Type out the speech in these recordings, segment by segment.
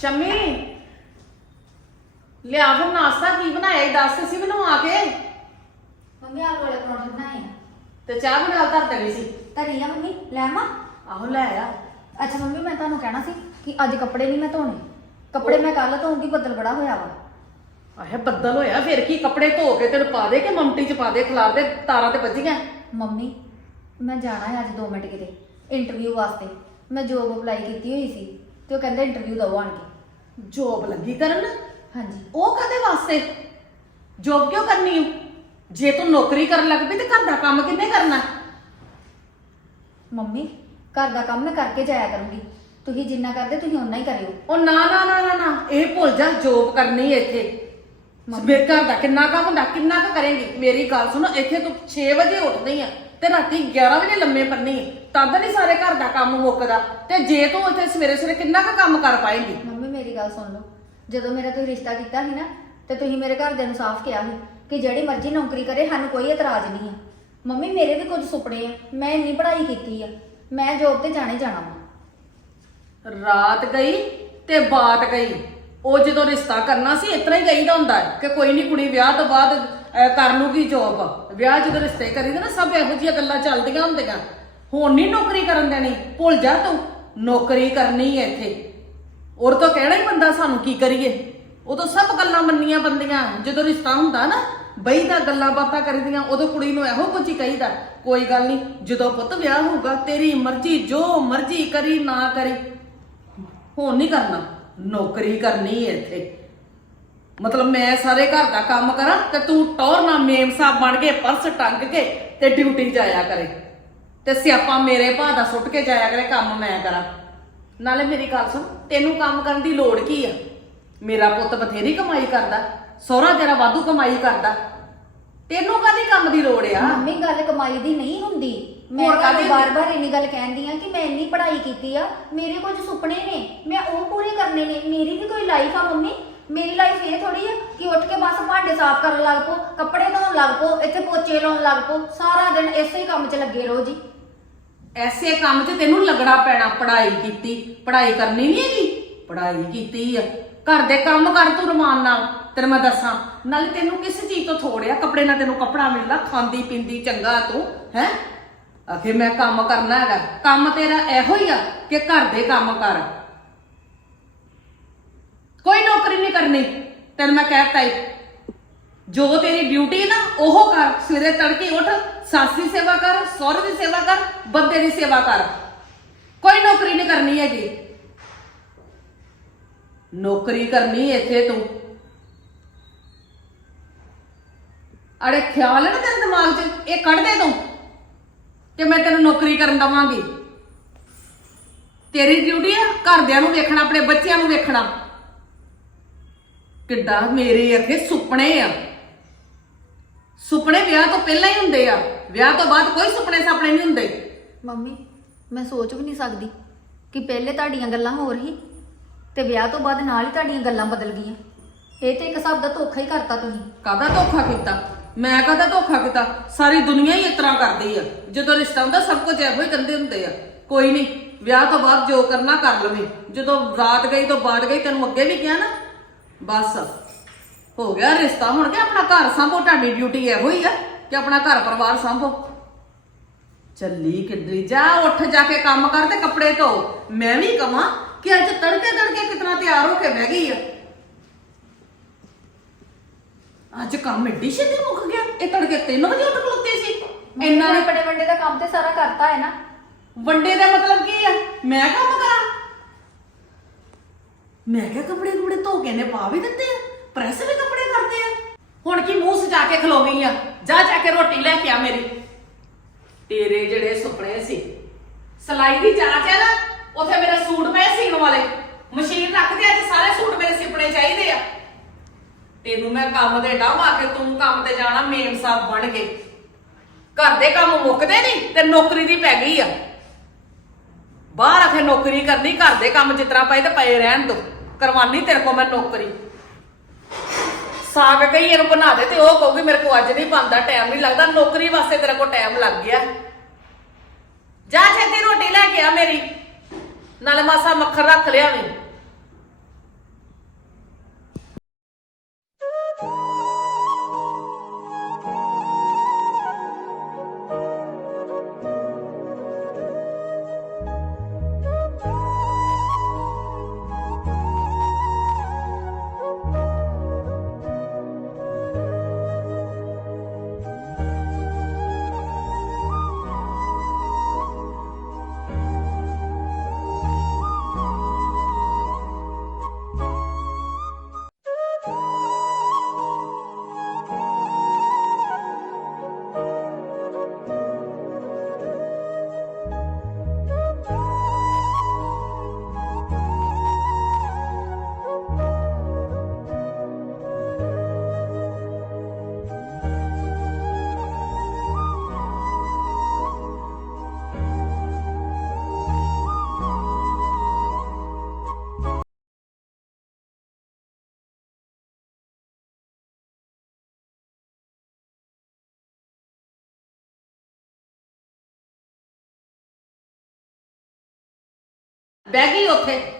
ਸ਼ਮੀ ਲਿਆ ਫਿਰ ਨਾਸਤਾ ਕੀ ਬਣਾਇਆ ਈ ਦੱਸ ਸੀ ਆ ਕੇ। ਮੰਮੀ ਆਲੂ ਵਾਲੇ ਪਰੌਂਠੇ ਬਣਾਏ ਤੇ ਚਾਹ ਨਾਲ ਧਰ ਦੇਣੀ ਸੀ। ਧਰੀ ਆ ਮੰਮੀ ਲੈ ਆਵਾਂ? ਆਹੋ ਲੈ ਆ। ਅੱਛਾ ਮੰਮੀ ਮੈਂ ਤੁਹਾਨੂੰ ਕਹਿਣਾ ਸੀ ਕਿ ਅੱਜ ਕੱਪੜੇ ਨਹੀਂ ਮੈਂ ਧੋਣੇ। ਕੱਪੜੇ ਮੈਂ ਕੱਲ ਧੋਉਂਗੀ ਬੱਦਲ ਬੜਾ ਹੋਇਆ ਵਾ। ਆਹੇ ਬੱਦਲ ਹੋਇਆ ਫਿਰ ਕੀ ਕੱਪੜੇ ਧੋ ਕੇ ਤੈਨੂੰ ਪਾ ਦੇ ਕਿ ਮਮਟੀ ਚ ਪਾ ਦੇ ਖਲਾਰ ਦੇ ਤਾਰਾਂ ਤੇ ਵੱਜੀਆਂ ਮੰਮੀ ਮੈਂ ਜਾਣਾ ਹੈ ਅੱਜ 2 ਮਿੰਟ ਕਿਤੇ ਇੰਟਰਵਿਊ ਵਾਸਤੇ। ਮੈਂ ਜੋਬ ਅਪਲਾਈ ਕੀਤੀ ਹੋਈ ਸੀ ਤੇ ਉਹ ਕਹਿੰਦੇ ਇੰਟਰਵਿਊ ਦਓ ਆਣ ਕੇ। ਜੋਬ ਲੱਗੀ ਕਰਨ? ਹਾਂਜੀ। ਉਹ ਕਾਦੇ ਵਾਸਤੇ? ਜੋਬ ਕਿਉਂ ਕਰਨੀ ਓ? ਜੇ ਤੂੰ ਨੌਕਰੀ ਕਰਨ ਲੱਗ ਪਈ ਤੇ ਘਰ ਦਾ ਕੰਮ ਕਿੰਨੇ ਕਰਨਾ? ਮੰਮੀ ਘਰ ਦਾ ਕੰਮ ਮੈਂ ਕਰਕੇ ਜਾਇਆ ਕਰੂੰਗੀ। ਤੁਸੀਂ ਜਿੰਨਾ ਕਰਦੇ ਤੁਸੀਂ ਓਨਾ ਹੀ ਕਰਿਓ। ਉਹ ਨਾ ਨਾ ਨਾ ਨਾ ਨਾ। ਇਹ ਭੁੱਲ ਜਾ ਜੋਬ ਕਰਨੀ ਹੈ ਇੱਥੇ। ਮੇਰੇ ਘਰ ਦਾ ਕਿੰਨਾ ਕੰਮ ਹੁੰਦਾ ਕਿੰਨਾ ਕੁ ਕਰੇਂਗੀ? ਮੇਰੀ ਗੱਲ ਸੁਣ ਇੱਥੇ ਤੂੰ 6 ਵਜੇ ਉੱਠਦੀ ਆ ਤੇ ਰਾਤੀ 11 ਵਜੇ ਲੰਮੇ ਪੰਨੀ। ਤਦ ਨਹੀਂ ਸਾਰੇ ਘਰ ਦਾ ਕੰਮ ਮੁੱਕਦਾ। ਤੇ ਜੇ ਤੂੰ ਇੱਥੇ ਸਵੇਰੇ ਸਵੇਰੇ ਕਿੰਨਾ ਕੁ ਕੰਮ ਕਰ ਪਾਏਂਗੀ? ਮੰਮੀ ਮੇਰੀ ਗੱਲ ਸੁਣ ਲਓ। ਜਦੋਂ ਮੇਰਾ ਤੁਸੀਂ ਰਿਸ਼ਤਾ ਕੀਤਾ ਸੀ ਨਾ ਤੇ ਤੁਸੀਂ ਮੇਰੇ ਘਰਦਿਆਂ ਨੂੰ ਸਾਫ਼ ਕਿਹਾ ਸੀ ਕਿ ਜਿਹੜੀ ਮਰਜ਼ੀ ਨੌਕਰੀ ਕਰੇ ਸਾਨੂੰ ਕੋਈ ਇਤਰਾਜ਼ ਨਹੀਂ ਹੈ। ਮੰਮੀ ਮੇਰੇ ਵੀ ਕੁਝ ਸੁਪਨੇ ਆ। ਮੈਂ ਇੰਨੀ ਪੜ੍ਹਾਈ ਕੀਤੀ ਆ। ਮੈਂ ਜੋਬ ਤੇ ਜਾਣੇ ਜਾਣਾ ਵਾ। ਰਾਤ ਗਈ ਤੇ ਬਾਤ ਗਈ। ਉਹ ਜਦੋਂ ਰਿਸ਼ਤਾ ਕਰਨਾ ਸੀ ਇਤਨਾ ਹੀ ਗਈਦਾ ਹੁੰਦਾ ਹੈ ਕਿ ਕੋਈ ਨਹੀਂ ਕੁੜੀ ਵਿਆਹ ਤੋਂ ਬਾਅਦ ਅਹ, ਕਰ ਲੂਗੀ ਜੋਬ ਵਿਆਹ ਜਦੋਂ ਰਿਸ਼ਤੇ ਕਰੀਦੇ ਨਾ ਸਭ ਇਹੋ ਜਿਹੀਆਂ ਗੱਲਾਂ ਚੱਲਦੀਆਂ ਹੁੰਦੀਆਂ। ਹੁਣ ਨਹੀਂ ਨੌਕਰੀ ਕਰਨ ਦੇਣੀ। ਭੁੱਲ ਜਾ ਤੂੰ। ਨੌਕਰੀ ਕਰਨੀ ਹੈ ਇੱਥੇ। ਔਰ ਤੋਂ ਕਹਿਣਾ ਹੀ ਬੰਦਾ ਸਾਨੂੰ ਕੀ ਕਰੀਏ। ਉਦੋਂ ਸਭ ਗੱਲਾਂ ਮੰਨੀਆਂ ਬੰਦੀਆਂ ਜਦੋਂ ਰਿਸ਼ਤਾ ਹੁੰਦਾ ਨਾ, ਬਈ ਦਾ ਗੱਲਾਂ ਬਾਤਾਂ ਕਰੀਦੀਆਂ, ਉਦੋਂ ਕੁੜੀ ਨੂੰ ਇਹੋ ਕੁਝ ਹੀ ਕਹੀਦਾ। ਕੋਈ ਗੱਲ ਨਹੀਂ ਜਦੋਂ ਪੁੱਤ ਵਿਆਹ ਹੋਊਗਾ, ਤੇਰੀ ਮਰਜ਼ੀ, ਜੋ ਮਰਜ਼ੀ ਕਰੀ, ਨਾ ਕਰੀ। ਹੁਣ ਨਹੀਂ ਕਰਨਾ। ਨੌਕਰੀ ਕਰਨੀ ਹੈ ਇੱਥੇ। ਮਤਲਬ ਮੈਂ ਸਾਰੇ ਘਰ ਦਾ ਕੰਮ ਕਰਾਂ ਤੇ ਤੂੰ ਟੌਰ ਨਾ ਮੇਮ ਸਾਹਿਬ ਬਣ ਕੇ ਪਰਸ ਟੰਗ ਕੇ ਤੇ ਡਿਊਟੀ ਜਾਇਆ ਕਰੇ। ਤੇ ਸਿਆਪਾ ਮੇਰੇ ਭਾ ਦਾ ਸੁੱਟ ਕੇ ਜਾਇਆ ਕਰੇ, ਕੰਮ ਮੈਂ ਕਰਾਂ। ਨਾਲੇ ਮੇਰੀ ਗੱਲ ਸੁਣ ਤੈਨੂੰ ਕੰਮ ਕਰਨ ਦੀ ਲੋੜ ਕੀ ਆ? ਮੇਰਾ ਪੁੱਤ ਬਥੇਰੀ ਕਮਾਈ ਕਰਦਾ ਸਹੁਰਾ ਤੇਰਾ ਵਾਧੂ ਕਮਾਈ ਕਰਦਾ। ਤੈਨੂੰ ਕਾਹਦੀ ਕੰਮ ਦੀ ਲੋੜ ਆ? ਮੰਮੀ ਗੱਲ ਕਮਾਈ ਦੀ ਨਹੀਂ ਹੁੰਦੀ। ਮੈਂ ਹੋਰ ਕਾਹਦੀ ਤੁਹਾਨੂੰ ਹੁੰਦੀ? ਬਾਰ-ਬਾਰ ਇੰਨੀ ਗੱਲ ਕਹਿੰਦੀ ਆ ਕਿ ਮੈਂ ਇੰਨੀ ਪੜ੍ਹਾਈ ਕੀਤੀ ਆ ਮੇਰੇ ਕੁਝ ਸੁਪਨੇ ਨੇ ਮੈਂ ਉਹ ਪੂਰੇ ਕਰਨੇ ਨੇ। ਮੇਰੀ ਵੀ ਕੋਈ ਲਾਈਫ ਆ ਮੰਮੀ। ਮੇਰੀ ਲਾਈਫ ਇਹ ਥੋੜੀ ਆ ਕਿ ਉੱਠ ਕੇ ਬਸ ਭਾਂਡੇ ਸਾਫ਼ ਕਰਨ ਲੱਗ ਪੋ ਕੱਪੜੇ ਧੋਣ ਲੱਗ ਪੋ ਇੱਥੇ ਪੋਚੇ ਲਾਉਣ ਲੱਗ ਪੋ ਸਾਰਾ ਦਿਨ ਇਸੇ ਹੀ ਕੰਮ 'ਚ ਲੱਗੇ ਰਹੋ ਜੀ। ਐਸੇ ਕੰਮ 'ਚ ਤੈਨੂੰ ਲੱਗਣਾ ਪੈਣਾ, ਪੜ੍ਹਾਈ ਕੀਤੀ। ਪੜ੍ਹਾਈ ਕਰਨੀ ਨਹੀਂ ਹੈਗੀ? ਪੜ੍ਹਾਈ ਕੀਤੀ ਆ। ਘਰ ਦੇ ਕੰਮ ਕਰ ਤੂੰ ਰਮਾਨ ਨਾਲ, ਤੈਨੂੰ ਮੈਂ ਦੱਸਾਂ। ਨਾਲੇ ਤੈਨੂੰ ਕਿਸ ਚੀਜ਼ ਤੋਂ ਥੋੜਿਆ ਕੱਪੜੇ ਨਾਲ ਤੈਨੂੰ ਕੱਪੜਾ ਮਿਲਦਾ, ਖਾਂਦੀ ਪਿੰਦੀ ਚੰਗਾ ਤੂੰ, ਹੈ? ਆਖੇ ਮੈਂ ਕੰਮ ਕਰਨਾ ਹੈਗਾ। ਕੰਮ ਤੇਰਾ ਇਹੋ ਹੀ ਆ ਕਿ ਘਰ ਦੇ ਕੰਮ ਕਰ। ਕੋਈ ਨੌਕਰੀ ਨਹੀਂ ਕਰਨੀ। ਤੈਨੂੰ ਮੈਂ ਕਹਿਤਾ ਹੀ ਜੋ ਤੇਰੀ ਡਿਊਟੀ ਨਾ, ਉਹ ਕਰ। ਸਵੇਰੇ ਤੜਕੇ ਉੱਠ, ਸੱਸ ਦੀ ਸੇਵਾ ਕਰ, ਸਹੁਰੇ ਦੀ ਸੇਵਾ ਕਰ, ਬੰਦੇ ਦੀ ਸੇਵਾ ਕਰ। ਕੋਈ ਨੌਕਰੀ ਨਹੀਂ ਕਰਨੀ ਹੈਗੀ। ਨੌਕਰੀ ਕਰਨੀ ਇੱਥੇ ਤੂੰ। ਅੜੇ ਖਿਆਲ ਹੈ ਨਾ ਤੇਰੇ ਦਿਮਾਗ 'ਚ? ਇਹ ਕੱਢ ਦੇ ਤੂੰ ਕਿ ਮੈਂ ਤੈਨੂੰ ਨੌਕਰੀ ਕਰਨ ਦਵਾਂਗੀ। ਤੇਰੀ ਡਿਊਟੀ ਆ ਘਰਦਿਆਂ ਨੂੰ ਵੇਖਣਾ, ਆਪਣੇ ਬੱਚਿਆਂ ਨੂੰ ਵੇਖਣਾ। ਕਿੱਡਾ ਮੇਰੇ ਅੱਗੇ ਸੁਪਨੇ ਆ। ਸੁਪਨੇ ਵਿਆਹ ਤੋਂ ਪਹਿਲਾਂ ਹੀ ਹੁੰਦੇ ਆ। ਵਿਆਹ ਤੋਂ ਬਾਅਦ ਕੋਈ ਸੁਪਨੇ ਸਾਪਣੇ ਨਹੀਂ ਹੁੰਦੇ। ਮੰਮੀ ਮੈਂ ਸੋਚ ਵੀ ਨਹੀਂ ਸਕਦੀ ਕਿ ਪਹਿਲੇ ਤੁਹਾਡੀਆਂ ਗੱਲਾਂ ਹੋਰ ਹੀ ਤੇ ਵਿਆਹ ਤੋਂ ਬਾਅਦ ਨਾਲ ਹੀ ਤੁਹਾਡੀਆਂ ਗੱਲਾਂ ਬਦਲ ਗਈਆਂ। ਇਹ ਤੇ ਇੱਕ ਹਿਸਾਬ ਦਾ ਧੋਖਾ ਹੀ ਕਰਤਾ ਤੁਸੀਂ। ਕਾਹਦਾ ਧੋਖਾ ਕੀਤਾ? ਮੈਂ ਕਾਹਦਾ ਧੋਖਾ ਕੀਤਾ? ਸਾਰੀ ਦੁਨੀਆ ਹੀ ਇਸ ਤਰ੍ਹਾਂ ਕਰਦੀ ਆ। ਜਦੋਂ ਰਿਸ਼ਤਾ ਹੁੰਦਾ ਸਭ ਕੁਝ ਇਹੋ ਹੀ ਕਹਿੰਦੇ ਹੁੰਦੇ ਆ। ਕੋਈ ਨਹੀਂ ਵਿਆਹ ਤੋਂ ਬਾਅਦ ਜੋ ਕਰਨਾ ਕਰ ਲਵੇ। ਜਦੋਂ ਰਾਤ ਗਈ ਤੋਂ ਬਾਅਦ ਗਈ ਤੈਨੂੰ ਅੱਗੇ ਵੀ ਕਿਹਾ ਨਾ? ਬਸ। ਹੋ ਗਿਆ ਰਿਸ਼ਤਾ ਹੁਣ ਕਿ ਆਪਣਾ ਘਰ ਸੰਭੋ ਤੁਹਾਡੀ ਡਿਊਟੀ ਇਹੋ ਹੀ ਆ ਕਿ ਆਪਣਾ ਘਰ ਪਰਿਵਾਰ ਸੰਭੋ। ਚੱਲੀ ਕਿੱਡੀ ਜਾ ਉੱਠ ਜਾ ਕੇ ਕੰਮ ਕਰ ਤੇ ਕੱਪੜੇ ਧੋ। ਮੈਂ ਵੀ ਕਵਾਂ ਕਿ ਅੱਜ ਤੜਕੇ ਤੜਕੇ ਕਿਤਨਾ ਤਿਆਰ ਹੋ ਕੇ ਬਹਿ ਗਈ ਆ। ਅੱਜ ਕੰਮ ਏਡੀ ਛੇਤੀ ਮੁੱਕ ਗਿਆ। ਇਹ ਤੜਕੇ 3 ਵਜੇ ਉੱਠ ਖਲੋਤੇ ਸੀ। ਇੰਨਾ ਨੇ ਬੜੇ ਵੱਡੇ ਦਾ ਕੰਮ ਤੇ ਸਾਰਾ ਕਰਤਾ ਹੈ ਨਾ। ਵੰਡੇ ਦਾ ਮਤਲਬ ਕੀ ਆ? ਮੈਂ ਕੰਮ ਕਰਾਂ। ਮੈਂ ਕਿਹਾ ਕੱਪੜੇ ਕੁਪੜੇ ਧੋ ਕੇ ਨੇ ਪਾ ਵੀ ਦਿੱਤੇ ਆ। ਪ੍ਰੈਸ ਵੀ ਹੁਣ ਕੀ ਮੂੰਹ ਸਜਾ ਕੇ ਖਲੋ ਗਈ ਆ? ਜਾ ਜਾ ਕੇ ਰੋਟੀ ਲੈ ਕੇ ਆ ਮੇਰੀ। ਤੇਰੇ ਜਿਹੜੇ ਸੁਪਨੇ ਸੀ, ਸਲਾਈ ਦੀ ਜਾਂਚ ਹੈ ਨਾ, ਉਥੇ ਮੇਰੇ ਸੂਟ ਪਏ ਸੀਣ ਵਾਲੇ। ਮਸ਼ੀਨ ਰੱਖ ਦੇ ਅੱਜ ਸਾਰੇ ਸੂਟ ਮੇਰੇ ਸਿਪਣੇ ਚਾਹੀਦੇ ਆ। ਤੈਨੂੰ ਮੈਂ ਕੰਮ ਦੇ ਡਾਵਾ ਕੇ, ਤੂੰ ਕੰਮ ਤੇ ਜਾਣਾ, ਮੇਮ ਸਾਹਿਬ ਬਣ ਕੇ। ਘਰ ਦੇ ਕੰਮ ਮੁੱਕਦੇ ਨਹੀਂ ਤੇ ਨੌਕਰੀ ਦੀ ਪੈ ਗਈ ਆ। ਬਾਹਰ ਆਖੇ ਨੌਕਰੀ ਕਰਨੀ, ਘਰ ਦੇ ਕੰਮ ਜਿਤਨਾ ਪਏ ਤੇ ਪਏ ਰਹਿਣ ਦੋ। ਕਰਵਾਨੀ ਤੇਰੇ ਕੋ ਮੈਂ ਨੌਕਰੀ। ਸਾਗ ਕਈ ਨੂੰ ਬਣਾ ਦੇ ਤੇ ਉਹ ਕਹੂਗੀ ਮੇਰੇ ਕੋ ਅੱਜ ਨਹੀਂ ਬਣਦਾ ਟਾਈਮ ਨਹੀਂ ਲੱਗਦਾ, ਨੌਕਰੀ ਵਾਸਤੇ ਤੇਰੇ ਕੋ ਟਾਈਮ ਲੱਗ ਗਿਆ। ਜਾ ਛੇਤੀ ਰੋਟੀ ਲੈ ਕੇ ਆ ਮੇਰੀ, ਨਾਲੇ ਮਾਸਾ ਮੱਖਣ ਰੱਖ ਲਿਆ ਵੀ। ਬਹਿ ਗਈ ਉੱਥੇ।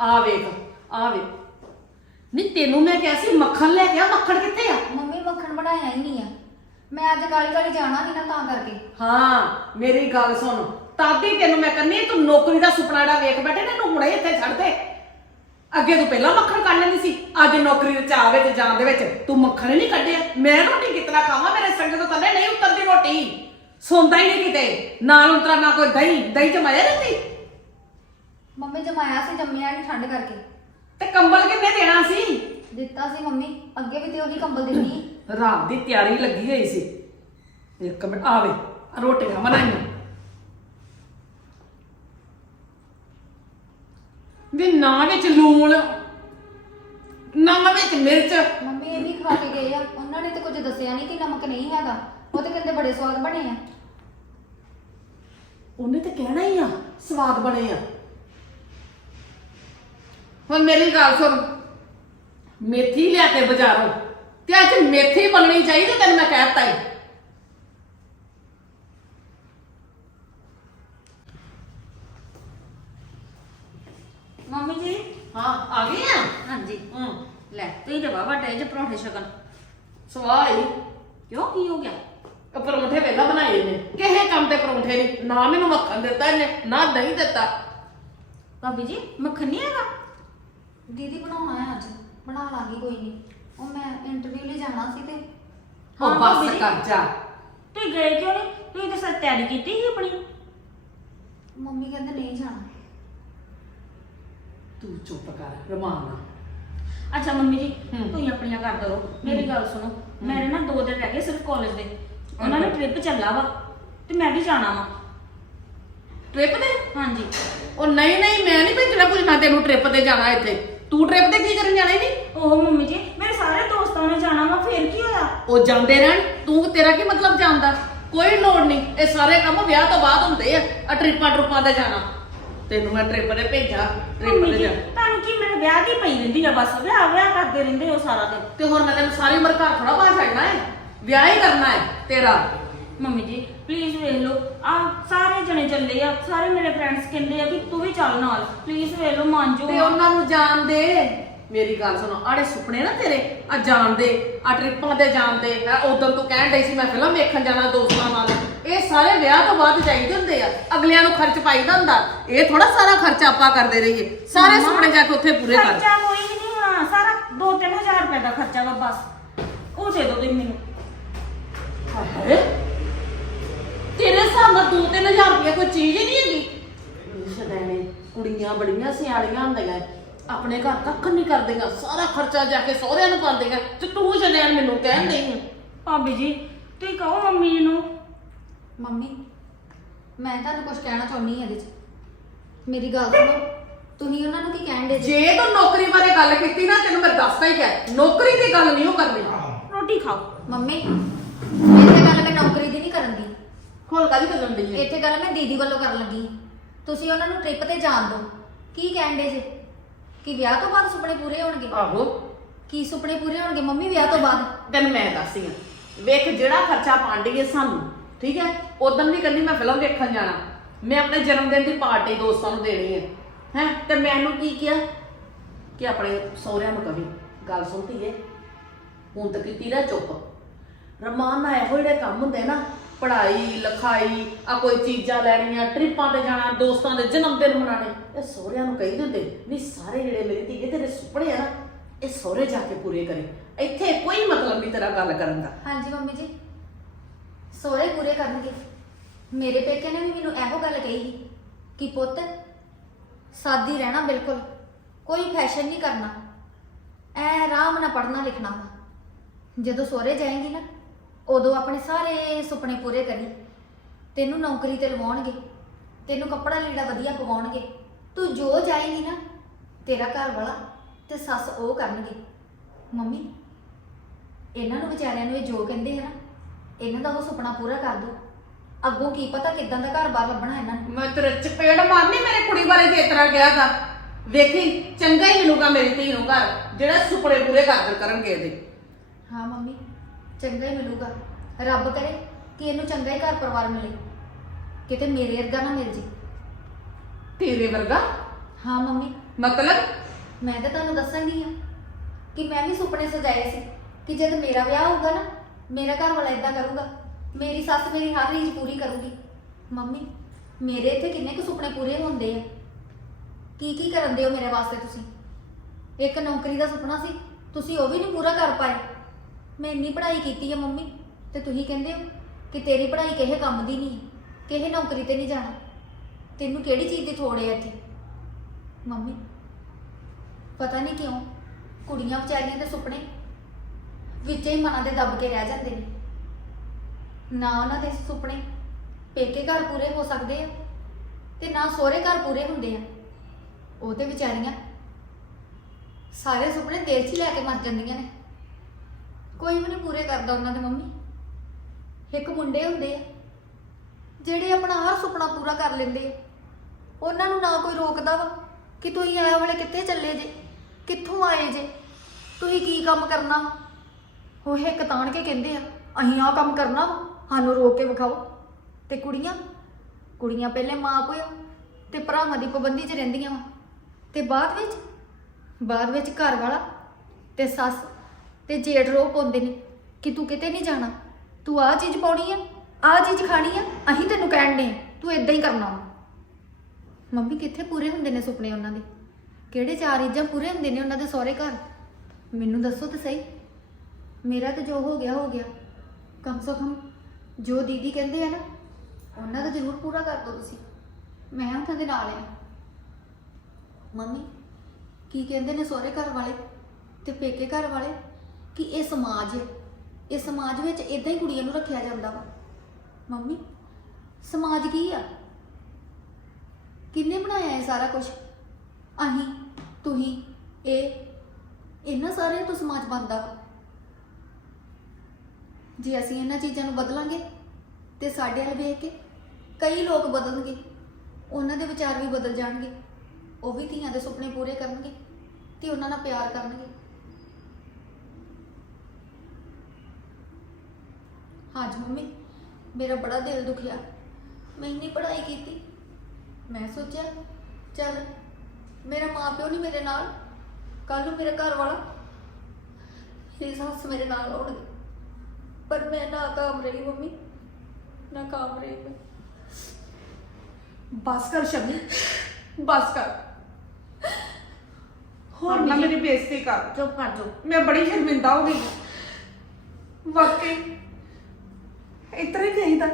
ਆ ਵੇਖ ਆ ਵੇਖ। ਨਹੀਂ ਤੈਨੂੰ ਮੈਂ ਕਿਹਾ ਸੀ ਮੱਖਣ ਲੈ ਕੇ ਆ ਮੱਖਣ ਕਿੱਥੇ ਆ? ਮੰਮੀ ਮੱਖਣ ਬਣਾਇਆ ਹੀ ਨਹੀਂ ਆ। ਮੈਂ ਅੱਜ ਕਾਲੀ ਕਾਲੀ ਜਾਣਾ ਨਹੀਂ ਨਾ ਤਾਂ ਕਰਕੇ। ਹਾਂ ਮੇਰੀ ਗੱਲ ਸੁਣ। ਤਾਦੀ ਤੈਨੂੰ ਮੈਂ ਕਹਿੰਨੀ ਤੂੰ ਨੌਕਰੀ ਦਾ ਸੁਪਨਾ ਜਿਹੜਾ ਵੇਖ ਬੈਠੇ ਤੈਨੂੰ ਹੁਣੇ ਇੱਥੇ ਛੱਡ ਦੇ। ਅੱਗੇ ਤੂੰ ਪਹਿਲਾਂ ਮੱਖਣ ਕੱਢ ਲੈਂਦੀ ਸੀ ਅੱਜ ਨੌਕਰੀ ਦੇ ਚਾਹ ਵਿੱਚ ਜਾਣ ਦੇ ਵਿੱਚ। ਤੂੰ ਮੱਖਣ ਹੀ ਨਹੀਂ ਕੱਢਿਆ। ਮੈਂ ਰੋਟੀ ਕਿਤਨਾ ਖਾਵਾਂ ਮੇਰੇ ਸੰਗ ਤੋਂ ਥੱਲੇ ਨਹੀਂ ਉਤਰਦੀ ਰੋਟੀ। ਸੌਂਦਾ ਹੀ ਨਹੀਂ ਕਿਤੇ। ਨਾਲ ਉਤਰਾ ਨਾ ਕੋਈ ਦਹੀਂ ਦਹੀਂ ਚ ਮਜ਼ਾ ਰਹਿੰਦੀ ਮੰਮੀ ਜਮਾਇਆ ਸੀ ਜੰਮਿਆ ਨਹੀਂ ਠੰਡ ਕਰਕੇ। ਤੇ ਕੰਬਲ ਕਿੰਨੇ ਦੇਣਾ ਸੀ? ਦਿੱਤਾ ਸੀ ਮੰਮੀ ਅੱਗੇ ਵੀ ਤੇ ਉਹੀ ਕੰਬਲ ਦਿੰਦੀ। ਰਾਤ ਦੀ ਤਿਆਰੀ ਲੱਗੀ ਹੋਈ ਸੀ। ਇੱਕ ਮਿੰਟ ਆਵੇ ਰੋਟੀਆਂ ਬਣਾਈਆਂ। ਵੀ ਨਾ ਵਿੱਚ ਲੂਣ ਨਾ ਵਿੱਚ ਮਿਰਚ। ਮੰਮੀ ਇਹ ਵੀ ਖਾ ਕੇ ਗਏ ਆ। ਉਹਨਾਂ ਨੇ ਤੇ ਕੁਝ ਦੱਸਿਆ ਨਹੀਂ ਕਿ ਨਮਕ ਨਹੀਂ ਹੈਗਾ। ਉਹ ਤੇ ਕਹਿੰਦੇ ਬੜੇ ਸਵਾਦ ਬਣੇ ਆ। ਉਹਨੇ ਤੇ ਕਹਿਣਾ ਹੀ ਆ ਸਵਾਦ ਬਣੇ ਆ। ਹੁਣ ਮੇਰੀ ਗੱਲ ਸੁਣ। ਮੇਥੀ ਲਿਆ ਕੇ ਬਾਜ਼ਾਰੋਂ ਤੇ ਅੱਜ ਮੇਥੀ ਬਣਨੀ ਚਾਹੀਦੀ ਤੈਨੂੰ ਮੈਂ ਕਹਿਤਾ ਹੀ ਮੰਮੀ ਜੀ? ਹਾਂ ਆ ਗਈ ਆ? ਹਾਂਜੀ। ਹੂੰ। ਲੈ ਤੁਸੀਂ ਤੇ ਬਾਬਾ ਡੇ ਚ ਪਰੌਂਠੇ ਛਕਣ। ਸਵਾਈ ਕਿਉਂ ਕੀ ਹੋ ਗਿਆ? ਉਹ ਪਰੌਂਠੇ ਵੇਲਾ ਬਣਾਏ ਨੇ। ਕਿਸੇ ਕੰਮ ਤੇ ਪਰੌਂਠੇ ਨਹੀਂ। ਨਾ ਮੈਨੂੰ ਮੱਖਣ ਦਿੱਤਾ ਇਹਨੇ ਨਾ ਦਹੀਂ ਦਿੱਤਾ। ਭਾਬੀ ਜੀ ਮੱਖਣ ਨਹੀਂ ਹੈਗਾ? ਦੀਦੀ ਬਣਾਉਣਾ ਹੈ ਅੱਜ। ਬਣਾ ਲਾਂਗੀ ਕੋਈ ਨਹੀਂ। ਉਹ ਮੈਂ ਇੰਟਰਵਿਊ ਲਈ ਜਾਣਾ ਸੀ ਤੇ। ਉਹ ਹਾਂ, ਬਸ। ਕਰ ਜਾ। ਤੁਸੀਂ ਗਏ ਕਿਉਂ ਨਹੀਂ? ਤੁਸੀਂ ਤਾਂ ਸੱਚ ਤਿਆਰੀ ਕੀਤੀ ਸੀ ਆਪਣੀ। ਮੰਮੀ ਕਹਿੰਦੇ ਨਹੀਂ ਜਾਣਾ। ਤੂੰ ਚੁੱਪ ਕਰ ਰਮਾਨ ਨਾਲ। ਅੱਛਾ ਮੰਮੀ ਜੀ ਹੂੰ। ਤੁਸੀਂ ਆਪਣੀਆਂ ਕਰ ਕਰੋ। ਮੇਰੀ ਗੱਲ ਸੁਣੋ। ਮੇਰੇ ਨਾ ਦੋ ਦਿਨ ਰਹਿ ਗਏ ਸਿਰਫ ਕਾਲਜ ਦੇ। ਉਹਨਾਂ ਨੇ। ਟ੍ਰਿਪ ਚੱਲਾ ਵਾ ਤੇ ਮੈਂ ਵੀ ਜਾਣਾ ਵਾ। ਟ੍ਰਿਪ ਤੇ? ਹਾਂਜੀ। ਉਹ ਨਹੀਂ ਨਹੀਂ ਮੈਂ ਨਹੀਂ ਭੇਜਣਾ ਪੁੱਛਣਾ ਤੈਨੂੰ ਟ੍ਰਿਪ ਤੇ ਜਾਣਾ ਇੱਥੇ। ਤੂੰ ਟ੍ਰਿਪ ਤੇ ਕੀ ਕਰਨ ਜਾਣਾ ਹੀ ਨਹੀਂ? ਉਹ ਮੰਮੀ ਜੀ ਮੇਰੇ ਸਾਰੇ ਦੋਸਤਾਂ ਨੇ ਜਾਣਾ ਵਾ ਫੇਰ ਕੀ ਹੋਇਆ? ਉਹ ਜਾਂਦੇ ਰਹਿਣ। ਤੂੰ ਤੇਰਾ ਕੀ ਮਤਲਬ ਜਾਣਦਾ? ਕੋਈ ਲੋੜ ਨਹੀਂ। ਇਹ ਸਾਰੇ ਕੰਮ ਵਿਆਹ ਤੋਂ ਬਾਅਦ ਹੁੰਦੇ ਆ ਆ ਟ੍ਰਿਪਾਂ ਟਰੁਪਾਂ ਤੇ ਜਾਣਾ। ਤੈਨੂੰ ਮੈਂ ਟ੍ਰਿਪ ਤੇ ਭੇਜਾਂ ਟ੍ਰਿਪ ਮੰਮੀ ਤੇ ਜੀ ਜਾ ਤੁਹਾਨੂੰ ਕੀ ਮੇਰੇ ਵਿਆਹ ਦੀ ਪਈ ਰਹਿੰਦੀ ਆ ਬਸ? ਵਿਆਹ ਵਿਆਹ ਕਰਦੇ ਰਹਿੰਦੇ ਹੋ ਸਾਰਾ ਦਿਨ। ਤੇ ਹੁਣ ਮੈਂ ਤੈਨੂੰ ਸਾਰੀ ਉਮਰ ਘਰ ਥੋੜਾ ਬਾਹਰ ਛੱਡਣਾ ਹੈ ਵਿਆਹ ਹੀ ਕਰਨਾ ਹੈ ਤੇਰਾ। ਮੰਮੀ ਜੀ ਪਲੀਜ਼ ਵੇਖ ਲਓ ਆ ਸਾਰੇ ਜਣੇ ਚੱਲੇ ਆ ਸਾਰੇ ਮੇਰੇ ਫਰੈਂਡਸ ਕਹਿੰਦੇ ਆ ਕਿ ਤੂੰ ਵੀ ਚੱਲ ਨਾਲ। ਪਲੀਜ਼ ਵੇਖ ਲਓ ਮੰਨ ਤੇ ਜਾਓ ਉਹਨਾਂ ਨੂੰ ਜਾਣ ਦੇ। ਮੇਰੀ ਗੱਲ ਸੁਣੋ ਆੜੇ ਸੁਪਨੇ ਨਾ ਤੇਰੇ ਆ ਜਾਣ ਦੇ ਆ ਟ੍ਰਿਪਾਂ ਤੇ ਜਾਣ ਦੇ। ਉਦੋਂ ਤੂੰ ਕਹਿਣ ਡਈ ਸੀ ਮੈਂ ਫਿਲਮ ਵੇਖਣ ਜਾਣਾ ਦੋਸਤਾਂ ਨਾਲ। ਇਹ ਸਾਰੇ ਵਿਆਹ ਤੋਂ ਬਾਅਦ ਚਾਹੀਦੇ ਹੁੰਦੇ ਆ। ਅਗਲਿਆਂ ਨੂੰ ਖਰਚ ਪਾਈਦਾ ਹੁੰਦਾ। ਇਹ ਥੋੜਾ ਸਾਰਾ ਖਰਚਾ ਆਪਾਂ ਕਰਦੇ ਰਹੀਏ। ਸਾਰੇ ਮੰਮਾ, ਸੁਪਨੇ ਜਾ ਕੇ ਉੱਥੇ ਪੂਰੇ ਕਰ। ਖਰਚਾ ਕੋਈ ਵੀ ਨਹੀਂ ਹਾਂ ਸਾਰਾ 2-3000 ਰੁਪਏ ਦਾ ਖਰਚਾ ਵਾ ਬਸ। ਉਹ ਦੇ ਦਿਓ ਤੁਸੀਂ ਮੈਨੂੰ। ਹਾਏ ਤੇਰੇ ਹਿਸਾਬ ਨਾਲ 2-3000 ਰੁਪਏ ਕੋਈ ਚੀਜ਼ ਹੀ ਨਹੀਂ ਹੈਗੀ। ਸ਼ਦਾਨੇ ਕੁੜੀਆਂ ਬੜੀਆਂ ਸਿਆਣੀਆਂ ਹੁੰਦੀਆਂ ਆਪਣੇ ਘਰ ਕੱਖ ਨਹੀਂ ਕਰਦੀਆਂ ਸਾਰਾ ਖਰਚਾ ਜਾ ਕੇ ਸਹੁਰਿਆਂ ਨੂੰ ਪਾਉਂਦੀਆਂ ਤੇ ਤੂੰ ਸ਼ਦੈਨ ਮੈਨੂੰ ਕਹਿਣ ਆਂ। ਭਾਬੀ ਜੀ ਤੁਸੀਂ ਕਹੋ ਮੰਮੀ ਨੂੰ। ਮੰਮੀ ਮੈਂ ਤੁਹਾਨੂੰ ਕੁਝ ਕਹਿਣਾ ਚਾਹੁੰਦੀ ਹਾਂ ਇਹਦੇ 'ਚ। ਮੇਰੀ ਗੱਲ ਸੁਣੋ ਤੁਸੀਂ ਉਹਨਾਂ ਨੂੰ ਕੀ ਕਹਿਣ ਦੇ ਜੀ ਜੇ ਤੂੰ ਨੌਕਰੀ ਬਾਰੇ ਗੱਲ ਕੀਤੀ ਨਾ ਤੈਨੂੰ ਮੈਂ ਦੱਸਦਾ ਹੀ ਹੈ ਨੌਕਰੀ ਦੀ ਗੱਲ ਨਹੀਂ ਉਹ ਕਰਨੀ। ਰੋਟੀ ਖਾਓ। ਮੰਮੀ ਇੱਥੇ ਗੱਲ ਮੈਂ ਨੌਕਰੀ ਦੀ ਨਹੀਂ ਕਰਨ ਦੀ ਹੁਣ ਕਾਹਦੀ ਕਰਨ ਡਈ ਹੈ ਇੱਥੇ ਗੱਲ ਮੈਂ ਦੀਦੀ ਵੱਲੋਂ ਕਰਨ ਲੱਗੀ। ਤੁਸੀਂ ਉਹਨਾਂ ਨੂੰ ਟ੍ਰਿਪ ਤੇ ਜਾਣ ਦਿਓ। ਕੀ ਕਹਿਣ ਦੇ ਜੀ? ਕਿ ਵਿਆਹ ਤੋਂ ਬਾਅਦ ਸੁਪਨੇ ਪੂਰੇ ਹੋਣਗੇ? ਆਹੋ। ਕੀ ਸੁਪਨੇ ਪੂਰੇ ਹੋਣਗੇ ਮੰਮੀ ਵਿਆਹ ਤੋਂ ਬਾਅਦ? ਤੈਨੂੰ ਮੈਂ ਦੱਸਦੀ ਹਾਂ ਵੇਖ ਜਿਹੜਾ ਖਰਚਾ ਪਾਂਡੀ ਹੈ ਸਾਨੂੰ ਠੀਕ ਹੈ ਉਦੋਂ ਵੀ ਕਹਿੰਦੀ ਮੈਂ ਫਿਲਮ ਵੇਖਣ ਜਾਣਾ। ਮੈਂ ਆਪਣੇ ਜਨਮ ਦਿਨ ਦੀ ਪਾਰਟੀ ਦੋਸਤਾਂ ਨੂੰ ਦੇਣੀ ਹੈ ਹੈ? ਤੇ ਮੈਨੂੰ ਕੀ ਕਿਹਾ? ਕਿ ਆਪਣੇ ਸਹੁਰਿਆਂ ਨੂੰ ਕਵੀ ਗੱਲ ਸੁਣਤੀ ਹੈ ਹੁਣ ਤੱਕ ਕੀਤੀ ਰਹਿ ਚੁੱਪ। ਰਮਾਨ ਨਾਲ ਇਹੋ ਜਿਹੜੇ ਕੰਮ ਹੁੰਦੇ ਨਾ ਪੜ੍ਹਾਈ, ਲਿਖਾਈ ਆ ਕੋਈ ਚੀਜ਼ਾਂ ਲੈਣੀਆਂ, ਟ੍ਰਿਪਾਂ ਤੇ ਜਾਣਾ, ਦੋਸਤਾਂ ਦੇ ਜਨਮ ਦਿਨ ਮਨਾਣੇ ਇਹ ਸਹੁਰਿਆਂ ਨੂੰ ਕਹੀ ਦਿੰਦੇ ਵੀ ਸਾਰੇ ਜਿਹੜੇ ਮੇਰੀ ਧੀਏ ਤੇਰੇ ਸੁਪਨੇ ਆ ਨਾ, ਇਹ ਸਹੁਰੇ ਜਾ ਕੇ ਪੂਰੇ ਕਰੇ। ਇੱਥੇ ਕੋਈ ਮਤਲਬ ਨਹੀਂ ਤੇਰਾ ਗੱਲ ਕਰਨ ਦਾ। ਹਾਂਜੀ ਮੰਮੀ ਜੀ। ਸੋਹਰੇ ਪੂਰੇ ਕਰਨਗੇ। ਮੇਰੇ ਪੇਕੇ ਨੇ ਵੀ ਮੈਨੂੰ ਇਹੋ ਗੱਲ ਕਹੀ ਸੀ ਕਿ ਪੁੱਤ, ਸਾਦੀ ਰਹਿਣਾ ਬਿਲਕੁਲ, ਕੋਈ ਫੈਸ਼ਨ ਨਹੀਂ ਕਰਨਾ। ਐ ਆਰਾਮ ਨਾਲ ਪੜ੍ਹਨਾ ਲਿਖਣਾ ਵਾ। ਜਦੋਂ ਸੋਹਰੇ ਜਾਏਂਗੀ ਨਾ ਉਦੋਂ ਆਪਣੇ ਸਾਰੇ ਸੁਪਨੇ ਪੂਰੇ ਕਰੀ। ਤੈਨੂੰ ਨੌਕਰੀ ਤੇ ਲਵਾਉਣਗੇ ਤੈਨੂੰ ਕੱਪੜਾ ਲੀੜਾ ਵਧੀਆ ਪਵਾਉਣਗੇ। ਤੂੰ ਜੋ ਜਾਏਂਗੀ ਨਾ ਤੇਰਾ ਘਰ ਵਾਲਾ ਤੇ ਸੱਸ ਉਹ ਕਰਨਗੇ। ਮੰਮੀ ਇਹਨਾਂ ਨੂੰ ਵਿਚਾਰਿਆਂ ਨੂੰ ਇਹ ਜੋ ਕਹਿੰਦੇ ਆ ਨਾ ਇਹਨਾਂ ਦਾ ਉਹ ਸੁਪਨਾ ਪੂਰਾ ਕਰ ਦੋ। ਅੱਗੋਂ ਕੀ ਪਤਾ ਕਿਦਾਂ ਦਾ ਘਰ-ਬਾਰ ਲੱਭਣਾ ਇਹਨਾਂ ਨੂੰ। ਮੈਂ ਤੇਰੇ ਚਪੇੜ ਮਾਰਨੀ ਮੇਰੇ ਕੁੜੀ ਬਾਰੇ ਜੇ ਇਤਨਾ ਕਿਹਾ ਤਾਂ। ਵੇਖੀ ਚੰਗਾ ਹੀ ਮਿਲੂਗਾ ਮੇਰੀ ਧੀ ਨੂੰ ਘਰ ਜਿਹੜਾ ਸੁਪਨੇ ਪੂਰੇ ਕਰ ਕਰਨਗੇ ਇਹਦੇ। ਹਾਂ ਮੰਮੀ ਚੰਗਾ ਹੀ ਮਿਲੂਗਾ। ਰੱਬ ਕਰੇ ਕਿ ਇਹਨੂੰ ਚੰਗਾ ਹੀ ਘਰ ਪਰਿਵਾਰ ਮਿਲੇ। ਕਿਤੇ ਮੇਰੇ ਵਰਗਾ ਨਾ ਮਿਲ ਜੇ। ਤੇਰੇ ਵਰਗਾ? ਹਾਂ ਮੰਮੀ। ਮਤਲਬ? ਮੈਂ ਤਾਂ ਤੁਹਾਨੂੰ ਦੱਸਣ ਦੀ ਆ ਕਿ ਮੈਂ ਵੀ ਸੁਪਨੇ ਸਜਾਏ ਸੀ ਕਿ ਜਦ ਮੇਰਾ ਵਿਆਹ ਹੋਊਗਾ ਨਾ ਮੇਰਾ ਘਰ ਵਾਲਾ ਇਦਾਂ ਕਰੂਗਾ। ਮੇਰੀ ਸੱਸ ਮੇਰੀ ਹਰ ਰੀਝ ਪੂਰੀ ਕਰੂਗੀ। ਮੰਮੀ ਮੇਰੇ ਇੱਥੇ ਕਿੰਨੇ ਕੁ ਸੁਪਨੇ ਪੂਰੇ ਹੁੰਦੇ ਆ? ਕੀ ਕੀ ਕਰਨ ਦੇ ਹੋ ਮੇਰੇ ਵਾਸਤੇ ਤੁਸੀਂ? ਇੱਕ ਨੌਕਰੀ ਦਾ ਸੁਪਨਾ ਸੀ ਤੁਸੀਂ ਉਹ ਵੀ ਨਹੀਂ ਪੂਰਾ ਕਰ ਪਾਏ। ਮੈਂ ਇੰਨੀ ਪੜ੍ਹਾਈ ਕੀਤੀ ਹੈ ਮੰਮੀ, ਤੇ ਤੁਸੀਂ ਕਹਿੰਦੇ ਹੋ ਕਿ ਤੇਰੀ ਪੜ੍ਹਾਈ ਕਿਸੇ ਕੰਮ ਦੀ ਨਹੀਂ, ਕਿਸੇ ਨੌਕਰੀ ਤੇ ਨਹੀਂ ਜਾਣਾ। ਤੈਨੂੰ ਕਿਹੜੀ ਚੀਜ਼ ਦੀ ਥੋੜ ਹੈ ਇੱਥੇ? ਮੰਮੀ, ਪਤਾ ਨਹੀਂ ਕਿਉਂ ਕੁੜੀਆਂ ਵਿਚਾਰੀਆਂ ਦੇ ਸੁਪਨੇ ਵਿੱਚ ਹੀ ਮਨਾਂ ਦੇ ਦੱਬ ਕੇ ਰਹਿ ਜਾਂਦੇ ਨੇ। ਨਾ ਉਹਨਾਂ ਦੇ ਸੁਪਨੇ ਪੇਕੇ ਘਰ ਪੂਰੇ ਹੋ ਸਕਦੇ ਆ, ਤੇ ਨਾ ਸਹੁਰੇ ਘਰ ਪੂਰੇ ਹੁੰਦੇ ਆ। ਉਹ ਤੇ ਵਿਚਾਰੀਆਂ ਸਾਰੇ ਸੁਪਨੇ ਤੇਲ 'ਚ ਹੀ ਲੈ ਕੇ ਮਰ ਜਾਂਦੀਆਂ ਨੇ। ਕੋਈ ਵੀ ਨਹੀਂ ਪੂਰੇ ਕਰਦਾ ਉਹਨਾਂ ਦੇ ਮੰਮੀ। ਇੱਕ ਮੁੰਡੇ ਹੁੰਦੇ ਆ, ਜਿਹੜੇ ਆਪਣਾ ਹਰ ਸੁਪਨਾ ਪੂਰਾ ਕਰ ਲੈਂਦੇ ਆ। ਉਹਨਾਂ ਨੂੰ ਨਾ ਕੋਈ ਰੋਕਦਾ ਵਾ ਕਿ ਤੁਸੀਂ ਆਏ ਵਾਲੇ ਕਿੱਥੇ ਚੱਲੇ ਜੇ, ਕਿੱਥੋਂ ਆਏ ਜੇ, ਤੁਸੀਂ ਕੀ ਕੰਮ ਕਰਨਾ? ਉਹ ਇੱਕ ਤਾਣ ਕੇ ਕਹਿੰਦੇ ਆ, ਅਸੀਂ ਆਹ ਕੰਮ ਕਰਨਾ ਵਾ, ਸਾਨੂੰ ਰੋਕ ਕੇ ਵਿਖਾਓ। ਤੇ ਕੁੜੀਆਂ ਕੁੜੀਆਂ ਪਹਿਲੇ ਮਾਂ ਪਿਓ ਤੇ ਭਰਾਵਾਂ ਦੀ ਪਾਬੰਦੀ 'ਚ ਰਹਿੰਦੀਆਂ ਵਾ। ਤੇ ਬਾਅਦ ਵਿੱਚ ਬਾਅਦ ਵਿੱਚ ਘਰ ਵਾਲਾ ਤੇ ਸੱਸ ਤੇ ਜੇਠ ਰੋ ਪਾਉਂਦੇ ਨੇ ਕਿ ਤੂੰ ਕਿਤੇ ਨਹੀਂ ਜਾਣਾ, ਤੂੰ ਆਹ ਚੀਜ਼ ਪਾਉਣੀ ਆ, ਆਹ ਚੀਜ਼ ਖਾਣੀ ਆ, ਅਸੀਂ ਤੈਨੂੰ ਕਹਿਣ ਦੇ ਤੂੰ ਇਦਾਂ ਹੀ ਕਰਨਾ ਵਾ। ਮੰਮੀ ਕਿੱਥੇ ਪੂਰੇ ਹੁੰਦੇ ਨੇ ਸੁਪਨੇ ਉਹਨਾਂ ਦੇ? ਕਿਹੜੇ ਚਾਰ ਇੱਜਾਂ ਪੂਰੇ ਹੁੰਦੇ ਨੇ ਉਹਨਾਂ ਦੇ ਸਹੁਰੇ ਘਰ? ਮੈਨੂੰ ਦੱਸੋ ਤੇ ਸਹੀ। ਮੇਰਾ ਤਾਂ ਜੋ ਹੋ ਗਿਆ ਹੋ ਗਿਆ। ਕਮ ਸੇ ਕਮ ਜੋ ਦੀਦੀ ਕਹਿੰਦੇ ਆ ਨਾ, ਉਹਨਾਂ ਦਾ ਜ਼ਰੂਰ ਪੂਰਾ ਕਰ ਦਿਓ ਤੁਸੀਂ। ਮੈਂ ਉਹਨਾਂ ਦੇ ਨਾਲ ਆ। ਮੰਮੀ, ਕੀ ਕਹਿੰਦੇ ਨੇ ਸਹੁਰੇ ਘਰ ਵਾਲੇ ਤੇ ਪੇਕੇ ਘਰ ਵਾਲੇ? ਕਿ ਇਹ ਸਮਾਜ ਹੈ। ਇਹ ਸਮਾਜ ਵਿੱਚ ਇਦਾਂ ਹੀ ਕੁੜੀਆਂ ਨੂੰ ਰੱਖਿਆ ਜਾਂਦਾ ਵਾ। ਮੰਮੀ, ਸਮਾਜ ਕੀ ਆ? ਕਿੰਨੇ ਬਣਾਇਆ ਇਹ ਸਾਰਾ ਕੁਝ ਅਹੀਂ, ਤੁਸੀਂ, ਇਹ, ਇਹਨਾਂ ਸਾਰਿਆਂ ਤੋਂ ਸਮਾਜ ਬਣਦਾ ਵਾ। ਜੇ ਅਸੀਂ ਇਹਨਾਂ ਚੀਜ਼ਾਂ ਨੂੰ ਬਦਲਾਂਗੇ ਤੇ ਸਾਡੇ ਵੱਲ ਵੇਖ ਕੇ ਕਈ ਲੋਕ ਬਦਲਣਗੇ। ਉਹਨਾਂ ਦੇ ਵਿਚਾਰ ਵੀ ਬਦਲ ਜਾਣਗੇ। ਉਹ ਵੀ ਧੀਆਂ ਦੇ ਸੁਪਨੇ ਪੂਰੇ ਕਰਨਗੇ ਤੇ ਉਹਨਾਂ ਨਾਲ ਪਿਆਰ ਕਰਨਗੇ। ਹਾਂਜੀ ਮੰਮੀ ਮੇਰਾ ਬੜਾ ਦਿਲ ਦੁਖਿਆ। ਮੈਂ ਇੰਨੀ ਪੜ੍ਹਾਈ ਕੀਤੀ। ਮੈਂ ਸੋਚਿਆ ਚੱਲ ਮੇਰਾ ਮਾਪਿਓ ਨਹੀਂ ਮੇਰੇ ਨਾਲ ਕੱਲ ਨੂੰ ਮੇਰਾ ਘਰ ਵਾਲਾ ਮੇਰੀ ਸੱਸ ਮੇਰੇ ਨਾਲ ਆਉਣਗੇ। ਪਰ ਮੈਂ ਨਾਕਾਮ ਰਹੀ ਮੰਮੀ ਨਾਕਾਮ ਰਹੀ ਮੈਂ। ਬਸ ਕਰ ਸ਼ਮੀ ਬਸ ਕਰ। ਹੋਰ ਨਾ ਮੇਰੀ ਬੇਇੱਜ਼ਤੀ ਕਰ ਚੁੱਪ ਕਰ ਜੋ। ਮੈਂ ਬੜੀ ਸ਼ਰਮਿੰਦਾ ਹੋ ਗਈ। ਵਾਕਈ ਇਤਰੇ ਕਹੀਦਾ।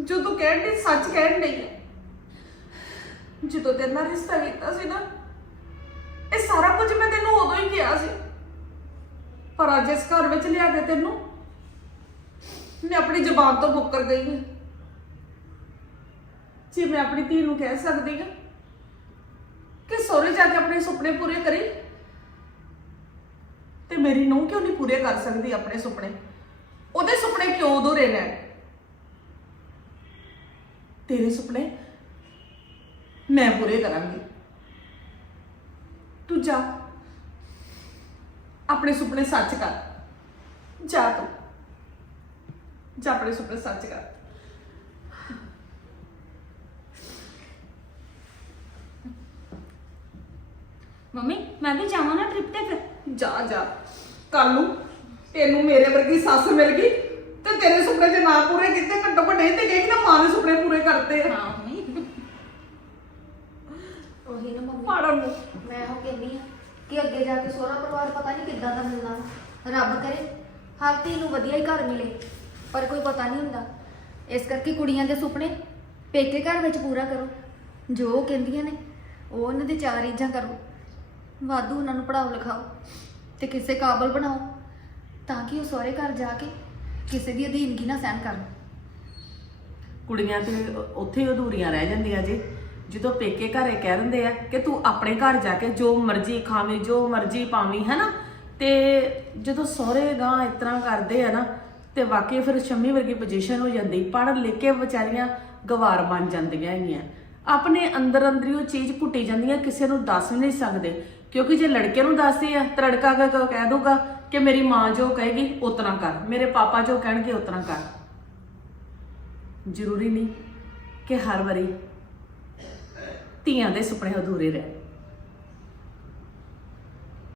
ਜੋ ਤੂੰ ਕਹਿਣ ਡਈ, ਸੱਚ ਕਹਿਣ ਡਈ ਹੈ ਜਦੋਂ ਤੇਰੇ ਨਾਲ ਰਿਸ਼ਤਾ ਕੀਤਾ ਸੀ ਨਾ, ਇਹ ਸਾਰਾ ਕੁਝ ਮੈਂ ਤੈਨੂੰ ਉਦੋਂ ਹੀ ਕਿਹਾ ਸੀ। ਪਰ ਅੱਜ ਇਸ ਘਰ ਵਿੱਚ ਲਿਆ ਕੇ ਤੈਨੂੰ, ਮੈਂ ਆਪਣੀ ਜ਼ਬਾਨ ਤੋਂ ਮੁੱਕਰ ਗਈ ਹਾਂ। ਜੇ ਮੈਂ ਆਪਣੀ ਧੀ ਨੂੰ ਕਹਿ ਸਕਦੀ ਹਾਂ ਕਿ ਸੋਹਰੇ ਜਾ ਕੇ ਆਪਣੇ ਸੁਪਨੇ ਪੂਰੇ ਕਰੀ, ਤੇ ਮੇਰੀ ਨੂੰਹ ਕਿਉਂ ਨਹੀਂ ਪੂਰੇ ਕਰ ਸਕਦੀ ਆਪਣੇ ਸੁਪਨੇ? ਉਹਦੇ ਸੁਪਨੇ ਕਿਉਂ ਅਧੂਰੇ ਰਹਿਣ ਤੇਰੇ ਸੁਪਨੇ ਮੈਂ ਪੂਰੇ ਕਰਾਂਗੀ। ਤੂੰ ਜਾ। ਆਪਣੇ ਸੁਪਨੇ ਸੱਚ ਕਰ। ਜਾ ਤੂੰ। ਜਾ ਆਪਣੇ ਸੁਪਨੇ ਸੱਚ ਕਰ। ਮੰਮੀ ਮੈਂ ਵੀ ਜਾਵਾਂ ਨਾ ਟ੍ਰਿਪ ਤੇ ਫਿਰ। ਜਾ ਜਾ। ਕੱਲ ਨੂੰ ਤੈਨੂੰ ਮੇਰੇ ਵਰਗੀ ਸੱਸ ਮਿਲ ਗਈ ਤੇ ਤੇਰੇ ਸੁਪਨੇ ਜੇ ਨਾ ਪੂਰੇ ਕੀਤੇ ਘੱਟੋ ਘੱਟ ਇਹ ਤੇ ਕਹੇਗੀ ਨਾ ਮਾਂ ਨੇ ਸੁਪਨੇ ਪੂਰੇ ਕਰਤੇ। ਆ ਹਾਂ ਮੰਮੀ। ਉਹੀ ਨਾ ਮੰਮੀ। ਪਾੜਨ ਨੂੰ। ਮੈਂ ਉਹ ਕਹਿੰਦੀ ਆ ਕਿ ਅੱਗੇ ਜਾ ਕੇ ਸਹੁਰਾ ਪਰਿਵਾਰ ਪਤਾ ਨਹੀਂ ਕਿੱਦਾਂ ਦਾ ਮਿਲਣਾ। ਵਾ। ਰੱਬ ਕਰੇ ਹਰ ਧੀ ਨੂੰ ਵਧੀਆ ਹੀ ਘਰ ਮਿਲੇ ਪਰ ਕੋਈ ਪਤਾ ਨਹੀਂ ਹੁੰਦਾ। ਇਸ ਕਰਕੇ ਕੁੜੀਆਂ ਦੇ ਸੁਪਨੇ ਪੇਕੇ ਘਰ ਵਿੱਚ ਪੂਰਾ ਕਰੋ। ਜੋ ਉਹ ਕਹਿੰਦੀਆਂ ਨੇ ਉਹ ਉਹਨਾਂ ਦੀ ਚਾਰ ਇੱਜਾਂ ਕਰੋ। ਵਾਧੂ ਉਹਨਾਂ ਨੂੰ ਪੜਾਓ ਲਿਖਾਓ ਤੇ ਕਿਸੇ ਕਾਬਲ ਬਣਾਓ। ਤਾਂ ਕਿ ਉਹ ਸਹੁਰੇ ਘਰ ਜਾ ਕੇ ਕਿਸੇ ਦੀ ਅਧੀਨਗੀ ਨਾ ਸਹਿਣ ਕਰਨ। ਕੁੜੀਆਂ ਤੇ ਉੱਥੇ ਹੀ ਅਧੂਰੀਆਂ ਰਹਿ ਜਾਂਦੀਆਂ ਜੀ। ਜਦੋਂ ਪੇਕੇ ਘਰੇ ਕਹਿ ਦਿੰਦੇ ਆ ਕਿ ਤੂੰ ਆਪਣੇ ਘਰ ਜਾ ਕੇ ਜੋ ਮਰਜ਼ੀ ਖਾਵੇਂ, ਜੋ ਮਰਜ਼ੀ ਪਾਵੀਂ, ਹੈਨਾ? ਤੇ ਜਦੋਂ ਸਹੁਰੇ ਗਾਂ ਇਸ ਤਰ੍ਹਾਂ ਕਰਦੇ ਆ ਨਾ, ਤੇ ਵਾਕਈ ਫਿਰ ਸ਼ੰਮੀ ਵਰਗੀ ਪੋਜੀਸ਼ਨ ਹੋ ਜਾਂਦੀ। ਪੜ੍ਹ ਲਿਖ ਕੇ ਵਿਚਾਰੀਆਂ ਗਵਾਰ ਬਣ ਜਾਂਦੀਆਂ ਹੈਗੀਆਂ। ਆਪਣੇ ਅੰਦਰ ਅੰਦਰ ਹੀ ਉਹ ਚੀਜ਼ ਘੁੱਟੀ ਜਾਂਦੀਆਂ, ਕਿਸੇ ਨੂੰ ਦੱਸ ਨਹੀਂ ਸਕਦੇ। ਕਿਉਂਕਿ ਜੇ ਲੜਕੇ ਨੂੰ ਦੱਸਦੇ ਆ ਤਾਂ ਲੜਕਾ ਕਹਿ ਦੂਗਾ ਕਿ ਮੇਰੀ ਮਾਂ ਜੋ ਕਹੇਗੀ ਉਤਨਾ ਕਰ। ਮੇਰੇ ਪਾਪਾ ਜੋ ਕਹਿਣਗੇ ਉਤਨਾ ਕਰ। ਜ਼ਰੂਰੀ ਨਹੀਂ ਕਿ ਹਰ ਵਾਰੀ ਧੀਆਂ ਦੇ ਸੁਪਨੇ ਅਧੂਰੇ ਰਹਿ